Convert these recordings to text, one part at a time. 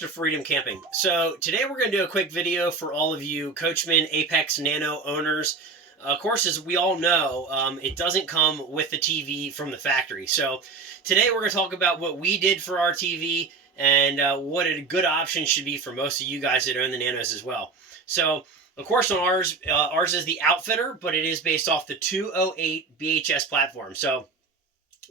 to Freedom Camping. So today we're going to do a quick video for all of you Coachmen Apex Nano owners. Of course, as we all know, it doesn't come with the TV from the factory. So today we're going to talk about what we did for our TV and what a good option should be for most of you guys that own the Nanos as well. So of course on ours is the Outfitter, but it is based off the 208 BHS platform. So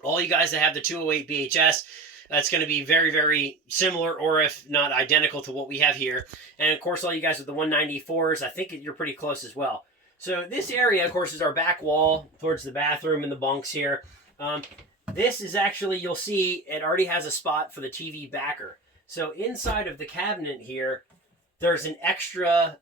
all you guys that have the 208 BHS, that's going to be very, very similar, or if not identical to what we have here. And of course, all you guys with the 194s, I think you're pretty close as well. So this area, of course, is our back wall towards the bathroom and the bunks here. This is actually, you'll see, it already has a spot for the TV backer. So inside of the cabinet here, there's an extra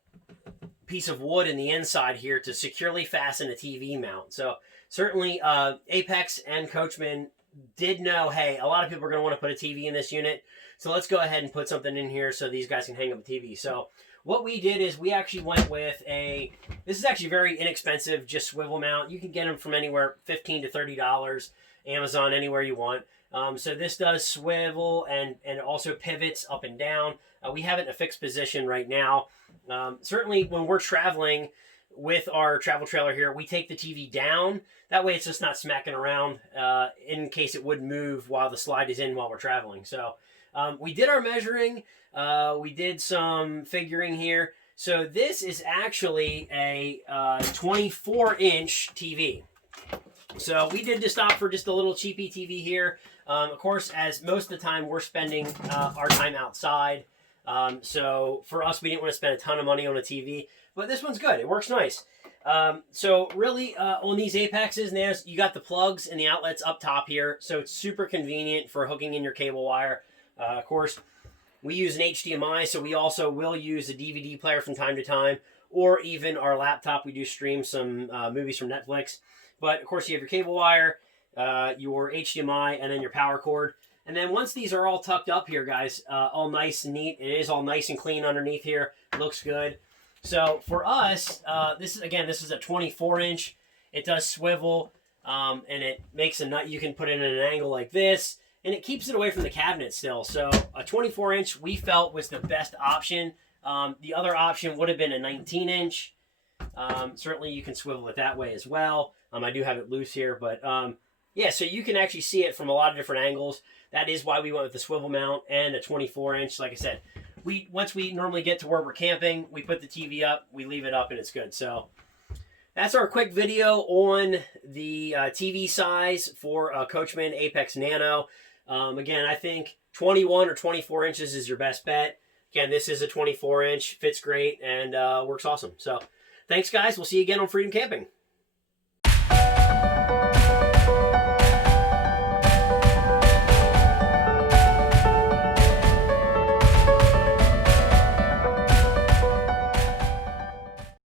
piece of wood in the inside here to securely fasten a TV mount. So certainly Apex and Coachmen did know, hey, a lot of people are going to want to put a TV in this unit, so let's go ahead and put something in here so these guys can hang up a TV. So what we did is we actually went with this is actually very inexpensive, just swivel mount. You can get them from anywhere $15 to $30, Amazon, anywhere you want. So this does swivel and also pivots up and down. We have it in a fixed position right now. Certainly when we're traveling with our travel trailer here, we take the TV down. That way it's just not smacking around in case it would move while the slide is in while we're traveling. So we did our measuring. We did some figuring here. So this is actually a 24-inch TV. So we did just opt for just a little cheapy TV here. Of course, as most of the time we're spending our time outside. So for us, we didn't want to spend a ton of money on a TV. But this one's good. It works nice. So really, on these Apexes, Nanos, you got the plugs and the outlets up top here. So it's super convenient for hooking in your cable wire. Of course, we use an HDMI, so we also will use a DVD player from time to time. Or even our laptop, we do stream some movies from Netflix. But, of course, you have your cable wire, your HDMI, and then your power cord. And then once these are all tucked up here, guys, all nice and neat, it is all nice and clean underneath here. Looks good. So for us, this is a 24-inch. It does swivel, and it makes a nut. You can put it in an angle like this, and it keeps it away from the cabinet still. So a 24-inch we felt was the best option. The other option would have been a 19-inch. Certainly you can swivel it that way as well. I do have it loose here, but yeah, so you can actually see it from a lot of different angles. That is why we went with the swivel mount and a 24-inch. Like I said, once we normally get to where we're camping, we put the TV up, we leave it up, and it's good. So that's our quick video on the TV size for Coachmen Apex Nano. Again, I think 21 or 24 inches is your best bet. Again, this is a 24-inch, fits great, and works awesome. So thanks, guys. We'll see you again on Freedom Camping.